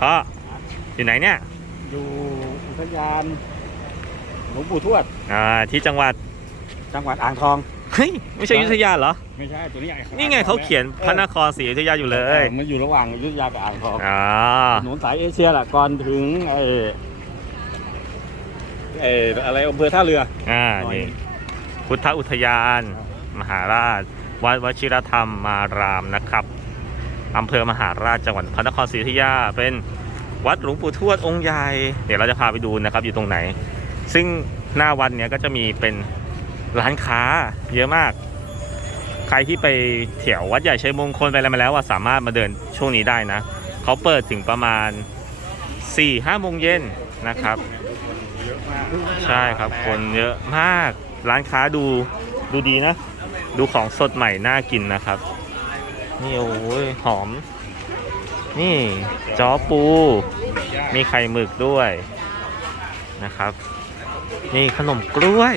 พ่ออยู่ไหนเนี่ย อยู่อุทยานหลวงปู่ทวด อ่าที่จังหวัดจังหวัดอ่างทอง เฮ้ยไม่ใช่อยุธยาเหรอ ไม่ใช่ตัวนี้นี่ไงเขาเขียนพระนครศรีอยุธยาอยู่เลเอยอมันอยู่ระหว่างอยุธยากับอ่างทองอ่าถนนสายเอเชียแหละก่อนถึงไอ้ไอ้อะไรอำเภอท่าเรืออ่านี่พุทธอุทยาน มหาราช วัดวชิรธรรมมารามนะครับ อำเภอมหาราชจังหวัดพระนครศรีอยุธยา เป็นวัดหลวงปู่ทวดองค์ใหญ่เดี๋ยวเราจะพาไปดูนะครับอยู่ตรงไหน ซึ่งหน้าวัดเนี้ยก็จะมีเป็นร้านค้าเยอะมาก ใครที่ไปเที่ยววัดใหญ่ชัยมงคลไปอะไรมาแล้วว่าสามารถมาเดินช่วงนี้ได้นะเขาเปิดถึงประมาณ4-5โมงเย็นนะครับ ใช่ครับคนเยอะมาก ร้านค้าดูดูดีนะ ดูของสดใหม่น่ากินนะครับ นี่โอ้ยหอม นี่จอปู มีไข่หมึกด้วยนะครับ นี่ขนมกล้วย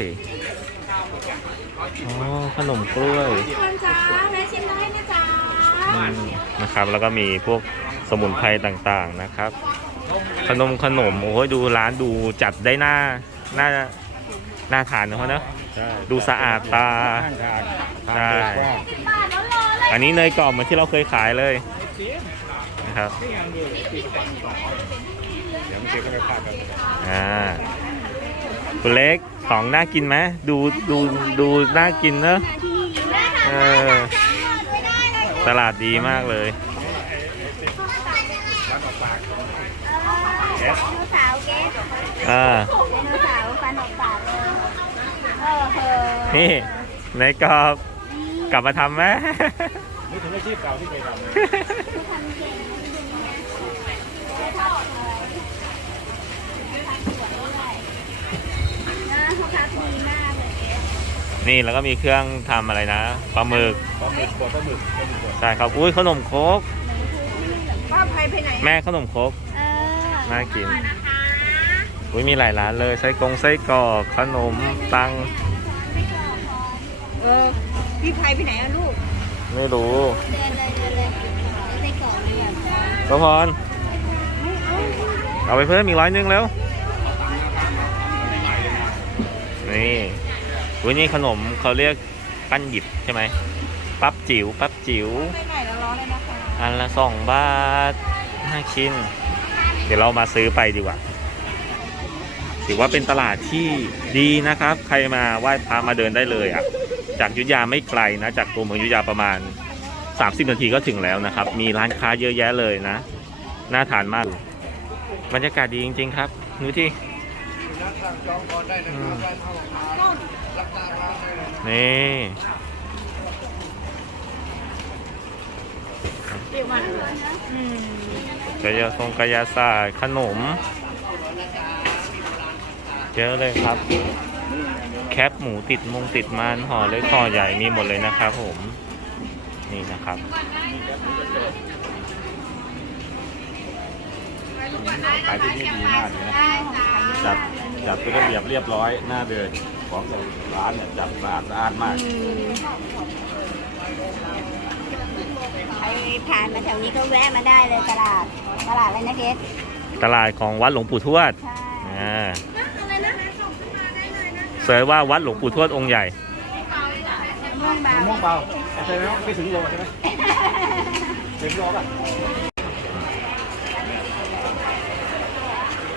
อ๋อขนมกล้วยคนจ้าแม่ชิมได้นะจ๊ะอืมนะครับ แล้วก็มีพวกสมุนไพรต่างๆนะครับ ขนมขนมโอ้ยดูร้านดูจัดได้หน้าหน้าน่าทานนะเขาเนอะใช่ดูสะอาดตา ข้างทาง อเลยอันนี้เนยกรอบเหมือนที่เราเคยขายเลยนะครับเดี๋ยวมันเก็บไว้ในภาคกันอ่าคุณเล็กของน่ากินไหมดูดูดูน่ากินเนอะที่แม่เอทำอไม่ได้เลยตลาดดีมากเลยไดโนเสาร์เกสอ่าไดโนเสาร์ฟันออกปากเลยเออเออนี่เนยกรอบ กลับมาทำไหมนี่ถึงอาชีพเก่าที่เคยทำเลยทำเก่งได้ทอดเลยทำสวยด้วยนะเขาพักดีมากเลยเกสนี่แล้วก็มีเครื่องทำอะไรนะปลาหมึกปลาหมึกบดปลาหมึกปลาหมึกบดใช่ครับอุ้ยขนมครกป้าไปไปไหนแม่ขนมครกเออน่ากินนะคะอุ้ยมีหลายร้านเลยไส้กรงไส้กรอกขนมตังเออ พี่ไพไปไหนอะลูก ไม่รู้เดินเลยเดินเลยไปก่อนเลยก็พรเอาไปเพิ่มอีกร้อยหนึงแล้ว นี่อุ้ยนี่ขนมเขาเรียกปั้นหยิบใช่ไหม ปั๊บจิ๋ว ปั๊บจิ๋ว ไปไหนแล้วร้อนเลยนะคะอันละสองบาทน่ากินเดี๋ยวเรามาซื้อไปดีกว่า ถือว่าเป็นตลาดที่ดีนะครับ ใครมาไหว้พระมาเดินได้เลยอะ จากยุธยาไม่ไกลนะ จากตัวเมืองยุธยาประมาณ 30 นาทีก็ถึงแล้วนะครับ มีร้านค้าเยอะแยะเลยนะ น่าทานมากบรรยากาศดีจริง ๆ ครับดูที่นี่กายาทรงกายาศาสตร์ขนม เยอะเลยครับ แคปหมูติดมงติดมันห่อเล็กห่อใหญ่มีหมดเลยนะครับผมนี่นะครับขายที่นี่ดีมากเลยนะจัดจัดเป็นระเบียบเรียบร้อยหน้าเดินของร้านเนี่ยจัดสะอาดสะอาดมากใครผ่านมาแถวนี้ก็แวะมาได้เลยตลาด ตลาดอะไรนะเกสตลาดของวัดหลวงปู่ทวดใช่อ่าอะไรนะ เสิร์ชว่าวัดหลวงปู่ทวดองค์ใหญ่ม่วงบางม่วงเปล่าใช่ไหมไม่ถึงโลใช่ไหมถึงโลป่ะ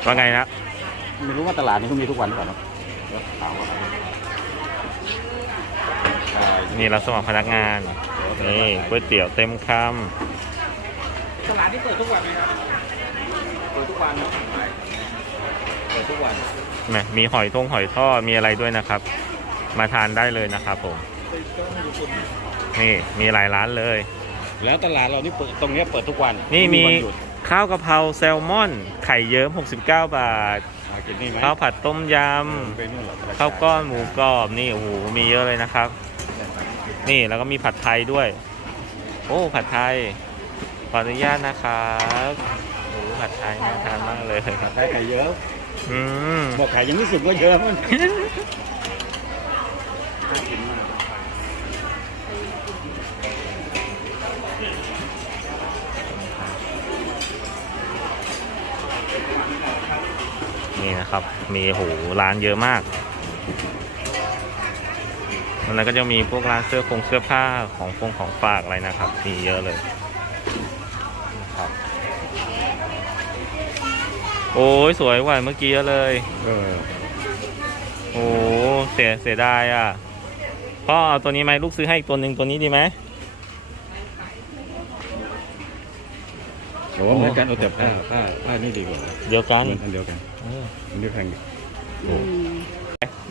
ว่าไงนะไม่รู้ว่าตลาดนี้เขามีทุกวันหรือเปล่าเนอะเดี๋ยวถามว่าใช่นี่เราสมัครพนักงาน นี่ก๋วยเตี๋ยวเต็มคตลาดที่เปิดทุกวันไหมครับเปิดทุกวันเนอะเปิดทุกวันำแหมมีหอยทงหอยทอดมีอะไรด้วยนะครับ มาทานได้เลยนะครับผมนี่มีหลายร้านเลย แล้วตลาดเรานี่เปิดตรงเนี้ยเปิดทุกวันนี่มีวันหยุดข้าวกะเพราแซลมอน ไข่เยิ้ม69 บาทมากินนี่ไหมข้าวผัดต้มยไปนู่นเหรอำข้าวก้อนหมูกรอบนี่โอ้โหมีเยอะเลยนะครับ นี่แล้วก็มีผัดไทยด้วย โอ้ผัดไทยขออนุญาตนะครับโอ้โหผัดไทยน่าทานมากเลยครับได้ไข่เยอะ อืมบอกไข่ยังไม่สุกก็เยอะมันน่ากินมากนี่นะครับ มีโหร้านเยอะมากแล้วก็จะมีพวกร้านเสื้อคงเสื้อผ้าของฟงของฝากอะไรนะครับ มีเยอะเลยนะครับ โอ้ยสวยกว่าเมื่อกี้เยอะเลย เออโอ้เสียเสียดายอะพ่อเอาตัวนี้ไหมลูกซื้อให้อีกตัวหนึ่งตัวนี้ดีไหมโอ้เหมือนกันเอาแต่ผ้าผ้าผ้านี่ดีกว่าเดียวกันเหมือนอันเดียวกันเอออันเดียวกัน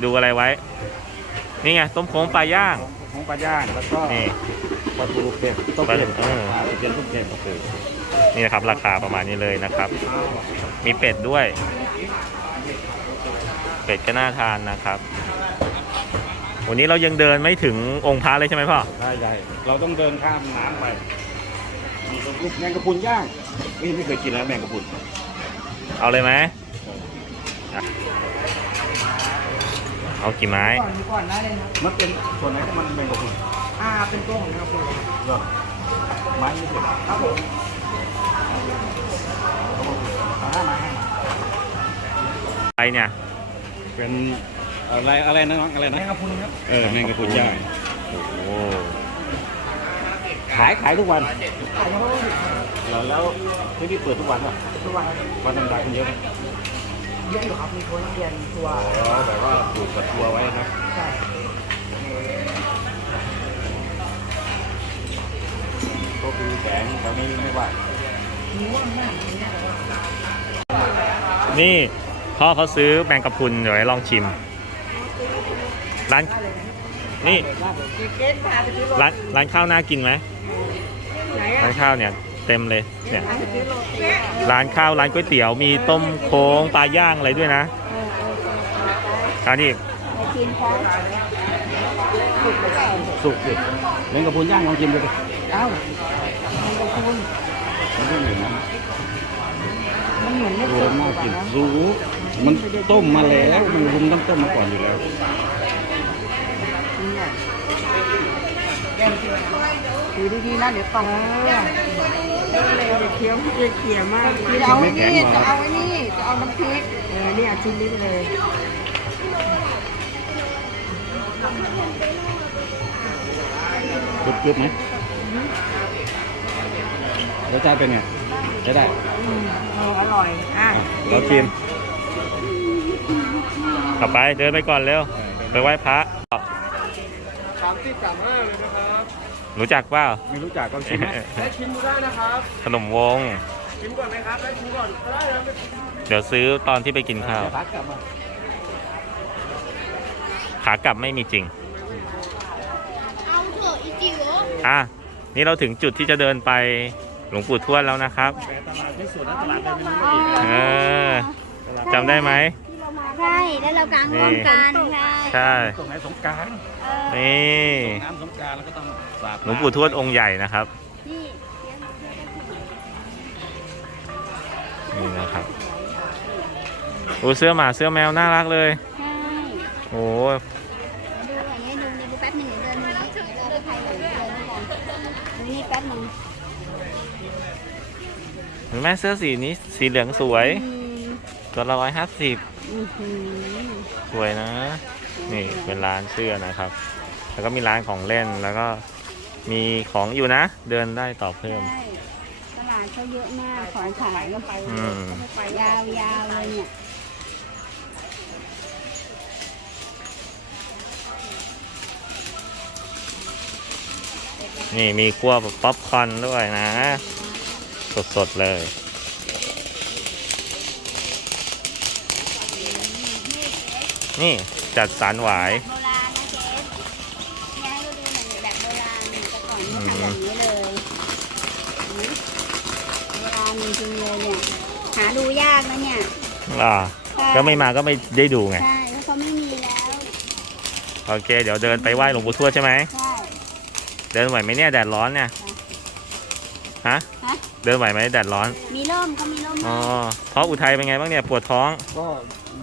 ดูอะไรไว้ นี่ไงต้มโค้งปลาย่างของปลาย่างแล้วก็นี่ปลาทูเค็มต้มปลาเค็มเออปลาตะเพียนต้มเค็มโอเค นี่นะครับ ราคาประมาณนี้เลยนะครับ มีเป็ดด้วย เป็ดก็น่าทานนะครับ วันนี้เรายังเดินไม่ถึงองค์พระเลยใช่ไหมพ่อได้ใหญ่เราต้องเดินข้ามน้ำไปมีลูกแมงกะพรุนย่างนี่ไม่เคยกินแล้วแมงกะพรุนเอาเลยไหมอะเอากี่ไม้ก่อนก่อนได้เลยครับมันเป็นส่วนไหนของมันแมงกะพรุนอ่าเป็นตัวของนะครับคุณเหรอไม้ไม่เสร็จครับผมเอาห้าไม้ห้าไม้ไปเนี่ยเป็นอะไรอะไรนะน้องอะไรแมนะงกะพรุนครับเออแมงกะพรุนย่างโอ้โหขายขายทุกวันขายเขาก็ถูกเหรอแล้วที่นี่เปิดทุกวันป่ะทุกวันวันธรรมดาคนเยอะไหมเยอะอยู่ครับมีคนนักเรียนทัวร์อ๋อแต่ว่าปลูกกับทัวร์ไว้นะใช่ก็คือแสงตอนนี้ไม่ว่า นี่พ่อเขาซื้อแมงกะพรุนเดี๋ยวให้ลองชิม ร้าน นี่เกสพาไปซื้อโรร้านร้านข้าวน่ากินไหมไหนร้านข้าวเนี่ยเต็มเลยเนี่ยพาไปซื้อโรตีร้านข้าวร้านก๋วยเตี๋ยวมีต้มโค้งปลาย่างอะไรด้วยนะอันนี้กินค่ะสุกสิแมงกะพรุนย่างลองกินดูดิเอ้าแมงกะพรุนมันก็เหมือนนะมัน เหมือนไม่ดูสุแล้วกน่ากินนะรู้มันต้มมาแล้วมันรุมต้องต้มมาก่อนอยู่แล้วเนี่ยแย่งที่ถือดีๆนะเดี๋ยวตกเร็วๆเคี้ยวเคี้ยวมากจะเอาไว้นี่จะเอาไว้นี่จะเอาน้ำพริกเออเนี่ยชิ้นนี้ไปเลยกรึบกรึบไหมรสชาติเป็นไงใช้ได้ อืมเอออร่อยอะเราชิมกลับไปเดินไปก่อนเร็ว ไปไหว้พระสามสิบสามห้าเลยนะครับ รู้จักเปล่าไม่รู้จักก็ชิมไหมได้ชิมดูได้นะครับ ขนมวง ชิมก่อนไหมครับได้ชิมก่อนก็ได้ครับเดี๋ยวซื้อตอนที่ไปกินข้าวพักกลับมาขากลับไม่มีจริง เอาเถอะอีจิ๋วอะนี่เราถึงจุดที่จะเดินไป หลวงปู่ทวดแล้วนะครับแต่ตลาดไม่สวนนะตลาดเดินไปนู่นอีกเออจำได้ไหม ใช่แล้วเรากางร่วมกันใช่ใช่ ตรงไหนสงกรารเออนี่น้ำสงกรารแล้วก็ต้องสาดหลวงปู่ทวดองค์ใหญ่นะครับ นี่นี่นะครับโอ้เสื้อหมาเสื้อแมวน่ารักเลย ใช่ โอ้ ดูอย่างนี้ดูดูแป๊บหนึงเดี๋ยวเดินนี้เราไปถ่ายหลังเดินด้วยกันดูนี่แป๊บหนึง เห็นไหมเสื้อสีนี้สีเหลืองสวยอืมตัวละร้อยห้าสิบอื้อหือสวยนะ นี่เป็นร้านเสื้อนะครับ แล้วก็มีร้านของเล่นแล้วก็มีของอยู่นะ เดินได้ต่อเพิ่มใช่ตลาดเขาเยอะมากของขายก็ไปอืมยาวๆเลยเนี่ยนี่มีคั่วป๊อปคอร์นด้วยนะ สดๆเลย นี่จัดสารหวาย โบราณนะเจ๊เนี่ยให้ดูหน่อยแบบโบราณเนี่ยแต่ก่อนไม่ทำแบบนี้เลยอืมโบราณจริงๆเลยเนี่ยหาดูยากนะเนี่ยอ่าใช่ก็ไม่มาก็ไม่ได้ดูไง ใช่เพราะเขาไม่มีแล้ว โอเค เดี๋ยวเดินไปไหว้หลวงปู่ทวดใช่ไหม ใช่ เดินไหวไหมเนี่ย แดดร้อนเนี่ย ฮะฮะ เดินไหวไหมแดดร้อน มีร่มเขามีร่มอ๋อเพราะอุทัยเป็นไงบ้างเนี่ยปวดท้องก็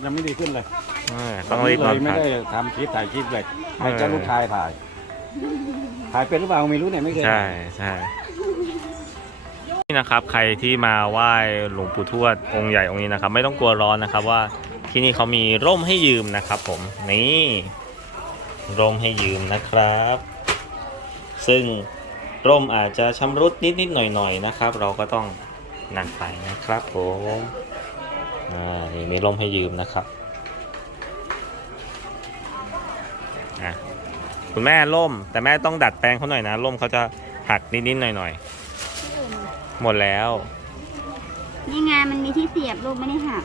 ยังไม่ดีขึ้นเลยเออต้องรีบนอนไม่พัก ได้ทำคลิปถ่ายคลิปเลยให้เออเจ้าลูกชายถ่าย ถ่ายเป็นหรือเปล่าไม่รู้เนี่ยไม่เคย ใช่ใช่นี่นะครับใครที่มาไหว้หลวงปู่ทวดองค์ใหญ่องค์นี้นะครับ ไม่ต้องกลัวร้อนนะครับว่าที่นี่เขามีร่มให้ยืมนะครับ ผมนี่ร่มให้ยืมนะครับ ซึ่ง ร่มอาจจะชำรุดนิดๆหน่อยๆนะครับ เราก็ต้องนั่นไปนะครับผมอ่านี่มีร่มให้ยืมนะครับอะคุณแม่ร่ม แต่แม่ต้องดัดแปลงเขาหน่อยนะร่มเขาจะหักนิดๆหน่อยๆหมดแล้ว นี่ไงมันมีที่เสียบลูกไม่ได้หัก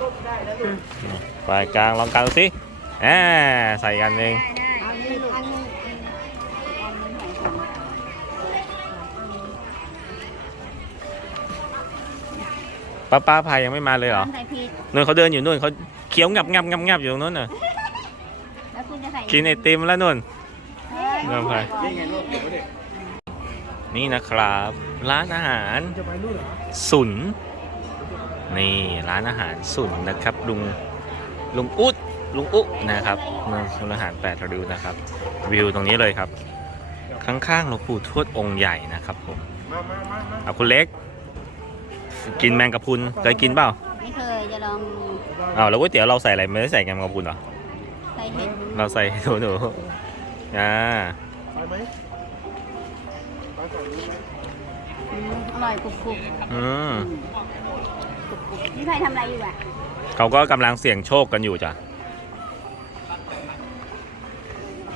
ลูกปลายกลางลองกลางดูสิอ่าใส่กันเอง ได้ได้ ป้าป้าพายยังไม่มาเลยเหรอใส่ผิดนู่นเขาเดินอยู่นู่นเขาเคี้ยวงับงับงับงับอยู่ตรงนู้นน่ะแล้วคุณจะใส่กินไอติมแล้วนู่นเฮ้ยเริ่มไป นี่ไงลูกเก็บไว้ดินี่นะครับ ร้านอาหารสุน นี่ร้านอาหารสุนนะครับลุงลุงอุ๊ดลุงอุ๊นะครับร้านอาหารแปดริ้วนะครับ วิวตรงนี้เลยครับ ข้างๆหลวงปู่ทวดองค์ใหญ่นะครับผมเอาคุณเล็ก กินแมงกะพรุนเคยกินเปล่าไม่เคยจะลองดูอ้าวแล้วก๋วยเตี๋ยวเราใส่อะไรไม่ได้ใส่แกงกะพรุนเหรอใส่เห็ดเราใส่หนูหนูอ่าอืมอร่อยกรุบกรุบอืมกรุบกรุบพี่ไพทำอะไรอยู่อะเขาก็กำลังเสี่ยงโชคกันอยู่จ้ะ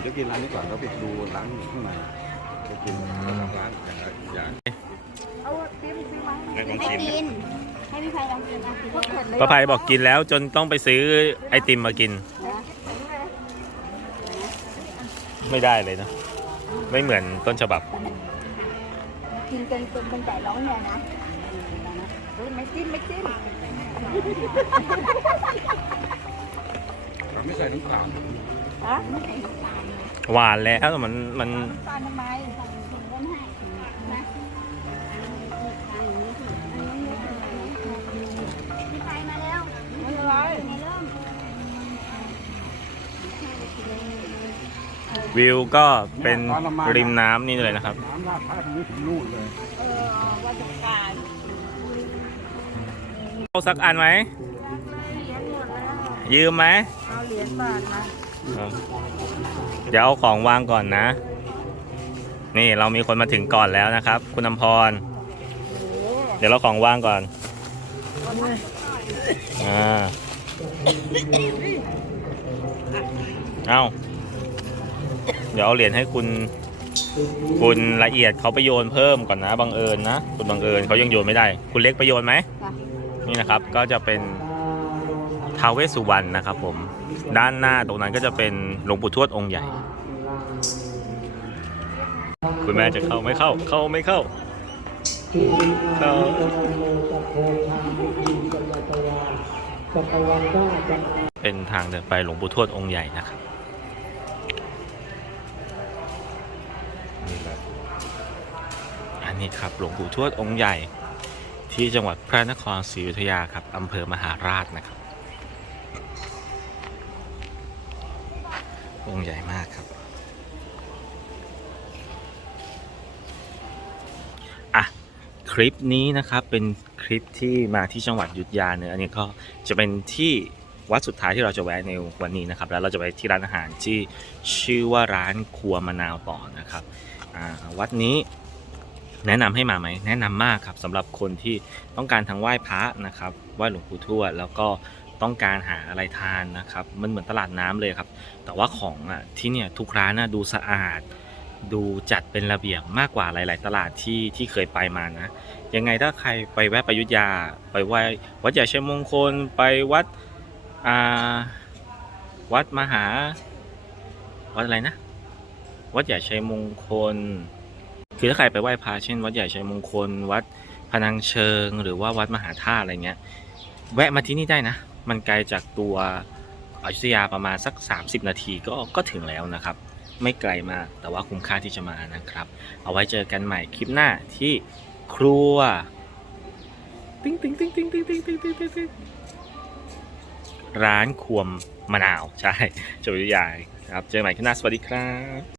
เดี๋ยวกินร้านนี้ก่อนแล้วไปดูร้านข้างใน ไปกินร้านอย่างเอาติ๊มซื้อมาให้ลองให้ชิมกิน ให้พี่ไพลองกินอะพวกเผ็ดเลยป้าภัยบอกกินแล้วจนต้องไปซื้อไอติมมากิน ไม่ได้เลยนะ ไม่เหมือนต้นฉบับ กินจนจนเป็นใจร้องเนี่ยนะเฮ้ยไม่จิ้มไม่จิ้ม ไม่ใส่น้ำตาลฮะหวานแล้วมันมันน้ำตาลทำไมพี่ไพมาแล้วไม่เป็นไรวิวก็เป็นริมน้ำนี่เลยนะครับ น้ำราดพร้าวตรงนี้ถึงนู่นเลยเออวันจักรานเอาสักอันไหม เหรียญหมดแล้ว ยืมไหมเอาเหรียญบาทมาเดี๋ยวเอาของวางก่อนนะ นี่เรามีคนมาถึงก่อนแล้วนะครับ คุณอำพรโอ้เดี๋ยวเราของวางก่อนวันนี้อ่าเอาเดี๋ยวเอาเหรียญให้คุณ คุณละเอียดเขาไปโยนเพิ่มก่อนนะบังเอิญนะ คุณบังเอิญเขายังโยนไม่ได้ คุณเล็กไปโยนไหมนี่นะครับ ก็จะเป็น ท้าวเวสสุวรรณนะครับผมด้านหน้าตรงนั้นก็จะเป็นหลวงปู่ทวดองค์ใหญ่ คุณแม่จะเข้าไม่เข้า เข้าไม่เข้าเข้าเป็นทางเดินไปหลวงปู่ทวดองค์ใหญ่นะครับนี่แหละอันนี้ครับหลวงปู่ทวดองค์ใหญ่ที่จังหวัดพระนครศรีอยุธยาครับอำเภอมหาราชนะครับ องค์ใหญ่มากครับ อะ คลิปนี้นะครับเป็นคลิปที่มาที่จังหวัดยุทธยาเนี่ยอันนี้ก็จะเป็นที่วัดสุดท้ายที่เราจะแวะในวันนี้นะครับ แล้วเราจะไปที่ร้านอาหารที่ชื่อว่าร้านครัวมะนาวต่อนะครับวัดนี้แนะนำให้มาไหมแนะนำมากครับสำหรับคนที่ต้องการทั้งไหว้พระนะครับไหว้หลวงปู่ทวดแล้วก็ ต้องการหาอะไรทานนะครับ มันเหมือนตลาดน้ำเลยครับ แต่ว่าของอะที่เนี่ยทุกร้านน่ะดูสะอาด ดูจัดเป็นระเบียบมากกว่าหลาย ๆ ตลาดที่ที่เคยไปมานะ ยังไงถ้าใครไปแวะไปอยุทธยา ไปไหว้วัดใหญ่ชัยมงคล ไปวัดอ่าวัดมหา วัดอะไรนะ วัดใหญ่ชัยมงคล คือถ้าใครไปไหว้พระเช่น วัดใหญ่ชัยมงคล วัดพนังเชิง หรือว่าวัดมหาธาตุอะไรเงี้ย แวะมาที่นี่ได้นะ มันไกลจากตัวอยุธยาประมาณสัก 30 นาทีก็ก็ถึงแล้วนะครับ ไม่ไกลมากแต่ว่าคุ้มค่าที่จะมานะครับ เอาไว้เจอกันใหม่คลิปหน้าที่ครัวติ๊งติ๊งติ๊งติ๊งติ๊งติ๊งติ๊งติ๊งติ๊งติ๊งร้านควมะนาว ใช่จบวิทยาครับ เจอกันใหม่คลิปหน้าสวัสดีครับ